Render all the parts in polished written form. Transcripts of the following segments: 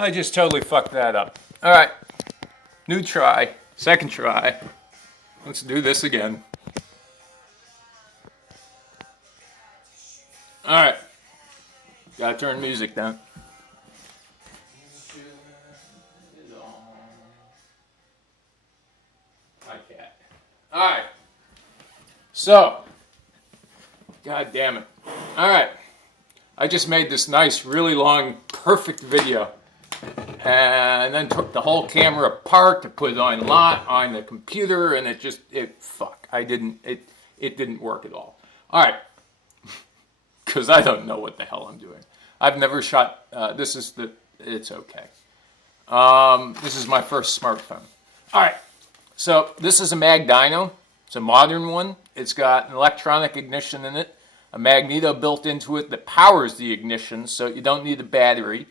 I just totally fucked that up. All right, new try, second try. Let's do this again. All right, gotta turn music down. My cat. All right. So, god damn it. All right. I just made this nice, really long, perfect video, and then took the whole camera apart to put it on the computer, and it didn't work at all. All right, because I don't know what the hell I'm doing. I've never shot. It's okay. This is my first smartphone. All right, so this is a Magdyno. It's a modern one. It's got an electronic ignition in it, a magneto built into it that powers the ignition, so you don't need a battery,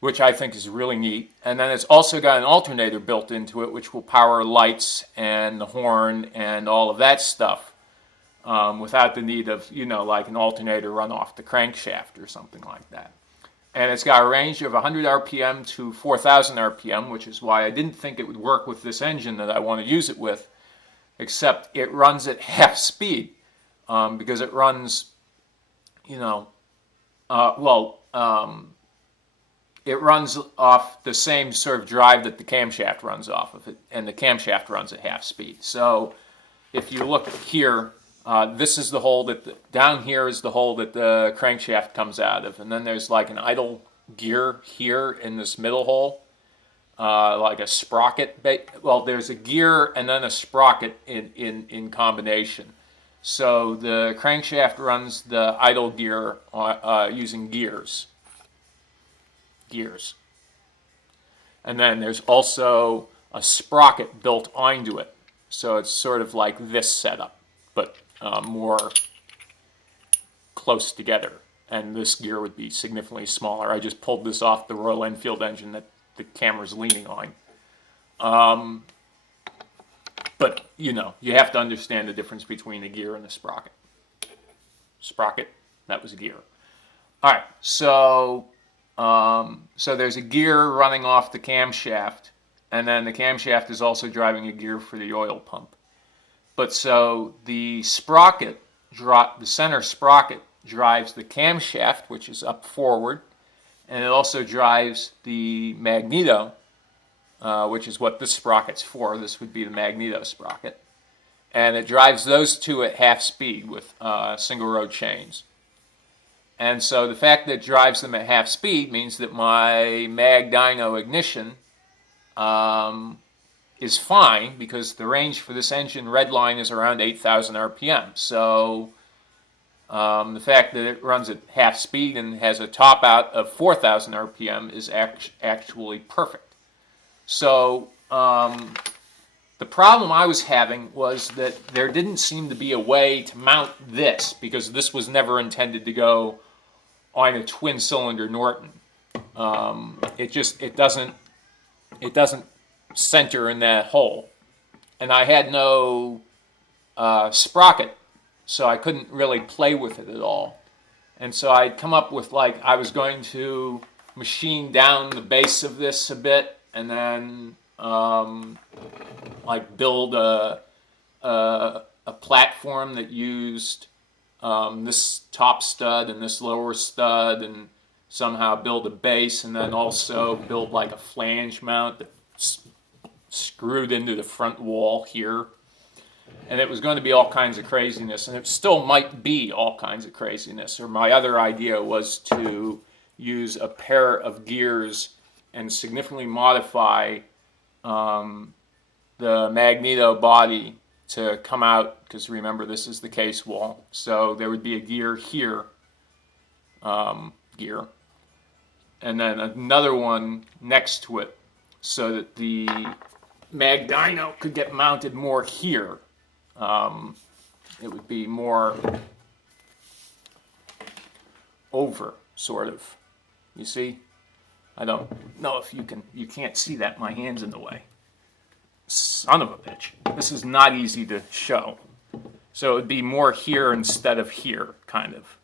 which I think is really neat. And then it's also got an alternator built into it, which will power lights and the horn and all of that stuff without the need of, like an alternator run off the crankshaft or something like that. And it's got a range of 100 RPM to 4,000 RPM, which is why I didn't think it would work with this engine that I want to use it with, except it runs at half speed because it runs, it runs off the same sort of drive that the camshaft runs off of it, and the camshaft runs at half speed. So if you look here, this is the hole down here is the hole that the crankshaft comes out of, and then there's like an idle gear here in this middle hole, like a sprocket. Well, there's a gear and then a sprocket in combination. So the crankshaft runs the idle gear using gears. And then there's also a sprocket built onto it. So it's sort of like this setup, but more close together. And this gear would be significantly smaller. I just pulled this off the Royal Enfield engine that the camera's leaning on. But, you have to understand the difference between a gear and a sprocket. Sprocket, that was a gear. All right, so there's a gear running off the camshaft, and then the camshaft is also driving a gear for the oil pump. But so the sprocket, the center sprocket, drives the camshaft, which is up forward, and it also drives the magneto, which is what this sprocket's for. This would be the magneto sprocket. And it drives those two at half speed with single row chains. And so the fact that it drives them at half speed means that my Magdyno ignition is fine, because the range for this engine red line is around 8,000 RPM. So the fact that it runs at half speed and has a top out of 4,000 RPM is actually perfect. So the problem I was having was that there didn't seem to be a way to mount this, because this was never intended to go on a twin-cylinder Norton. It doesn't center in that hole, and I had no sprocket, so I couldn't really play with it at all. And so I'd come up with, I was going to machine down the base of this a bit, and then build a platform that used this top stud and this lower stud, and somehow build a base, and then also build like a flange mount that's screwed into the front wall here. And it was going to be all kinds of craziness, and it still might be all kinds of craziness. Or my other idea was to use a pair of gears and significantly modify the magneto body to come out, because remember, this is the case wall. So there would be a gear here, and then another one next to it, so that the Magdyno could get mounted more here. It would be more over, sort of. You see? I don't know if you can't see that. My hand's in the way. Son of a bitch. This is not easy to show. So it would be more here instead of here, kind of.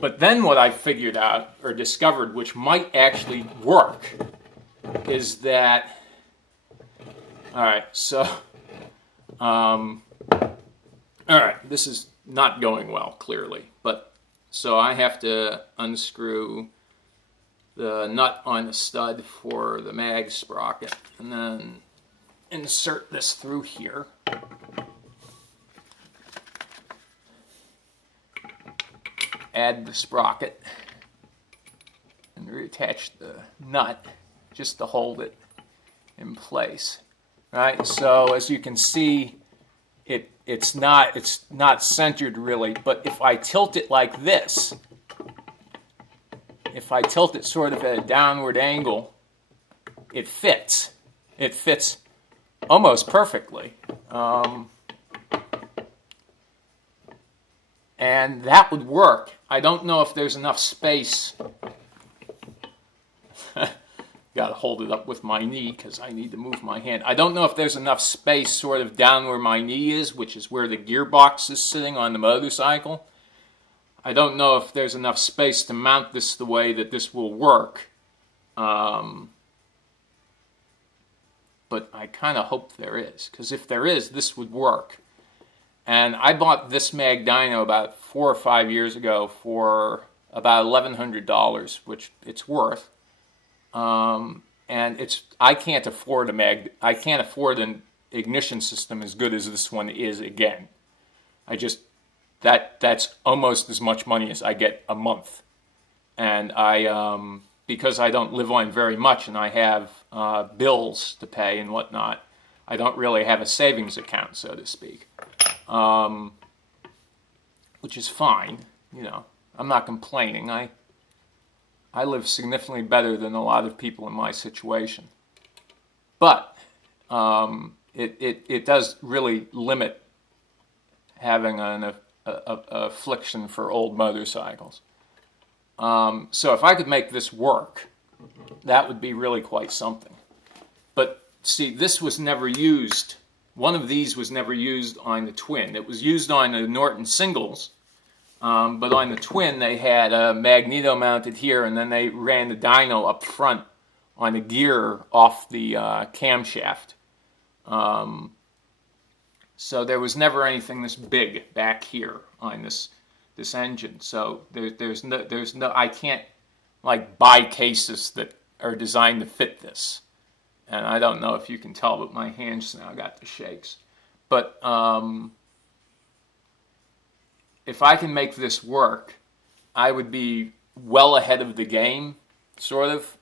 But then what I figured out or discovered, which might actually work, is that, all right, so, all right, this is not going well, clearly. But, so I have to unscrew the nut on the stud for the mag sprocket, and then insert this through here. Add the sprocket and reattach the nut just to hold it in place. Right? So as you can see, it's not centered really, but if I tilt it like this, if I tilt it sort of at a downward angle, it fits. It fits almost perfectly. And that would work. I don't know if there's enough space. Got to hold it up with my knee because I need to move my hand. I don't know if there's enough space sort of down where my knee is, which is where the gearbox is sitting on the motorcycle. I don't know if there's enough space to mount this the way that this will work. But I kind of hope there is, because if there is, this would work. And I bought this Magdyno about 4 or 5 years ago for about $1,100, which it's worth. And I can't afford an ignition system as good as this one is again. That's almost as much money as I get a month. And because I don't live on very much and I have bills to pay and whatnot, I don't really have a savings account, so to speak. Which is fine, you know. I'm not complaining. I live significantly better than a lot of people in my situation. But it does really limit having an affliction for old motorcycles. So if I could make this work, that would be really quite something. But see, this was never used. One of these was never used on the Twin. It was used on the Norton singles, but on the Twin they had a Magdyno mounted here, and then they ran the dyno up front on a gear off the camshaft. So there was never anything this big back here on this engine. So there's no I can't like buy cases that are designed to fit this. And I don't know if you can tell, but my hands now got the shakes. But if I can make this work, I would be well ahead of the game, sort of.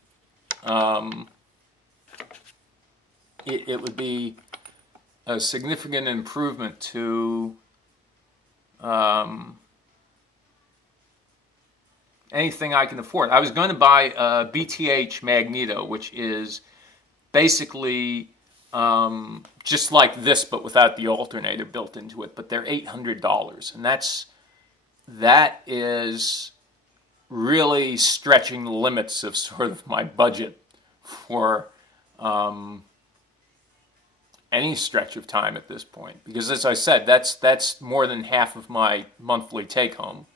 It would be a significant improvement to anything I can afford. I was going to buy a BTH Magdyno, which is basically just like this, but without the alternator built into it. But they're $800, and that is really stretching the limits of sort of my budget for any stretch of time at this point. Because as I said, that's more than half of my monthly take home,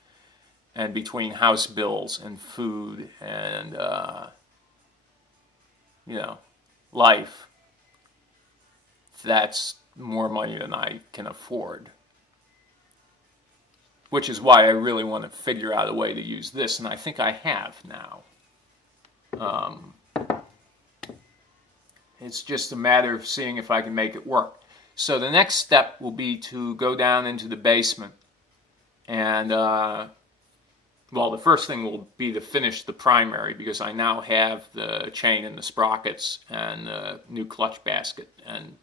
and between house bills and food and you know, life, that's more money than I can afford. Which is why I really want to figure out a way to use this, and I think I have now. It's just a matter of seeing if I can make it work. So the next step will be to go down into the basement and well, the first thing will be to finish the primary, because I now have the chain and the sprockets and the new clutch basket and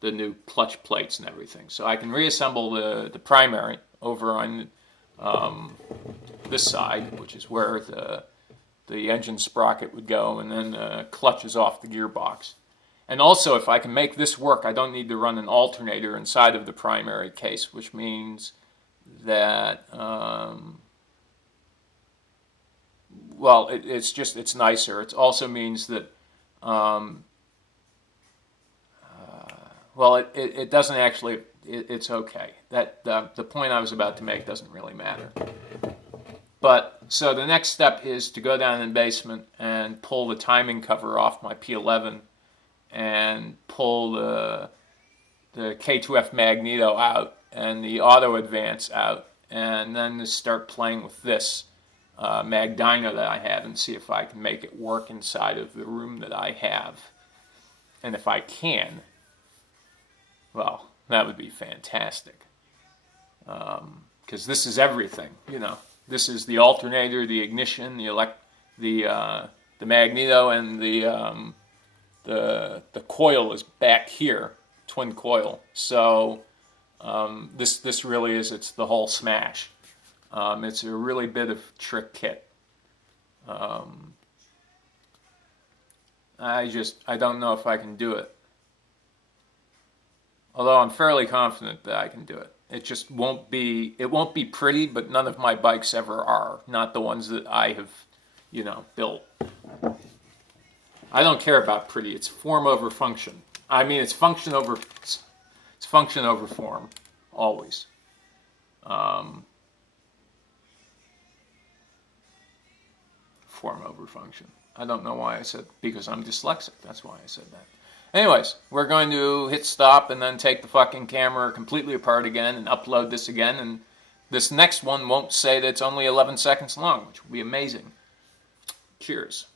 the new clutch plates and everything. So I can reassemble the primary over on this side, which is where the engine sprocket would go, and then the clutch is off the gearbox. And also, if I can make this work, I don't need to run an alternator inside of the primary case, which means that well, it's nicer. It also means that, well, it doesn't actually, it's okay. That the point I was about to make doesn't really matter. But so the next step is to go down in the basement and pull the timing cover off my P11 and pull the K2F Magdyno out and the auto advance out, and then to start playing with this Magdyno that I have and see if I can make it work inside of the room that I have. And if I can, well, that would be fantastic. Because this is everything, you know. This is the alternator, the ignition, the Magdyno, and the coil is back here, twin coil. So this really is, it's the whole smash. It's a really bit of trick kit. I don't know if I can do it. Although I'm fairly confident that I can do it. It just won't be pretty, but none of my bikes ever are. Not the ones that I have, you know, built. I don't care about pretty. It's form over function. I mean, it's function over form, always. Form over function. I don't know why I said, because I'm dyslexic. That's why I said that. Anyways, we're going to hit stop and then take the fucking camera completely apart again and upload this again. And this next one won't say that it's only 11 seconds long, which will be amazing. Cheers.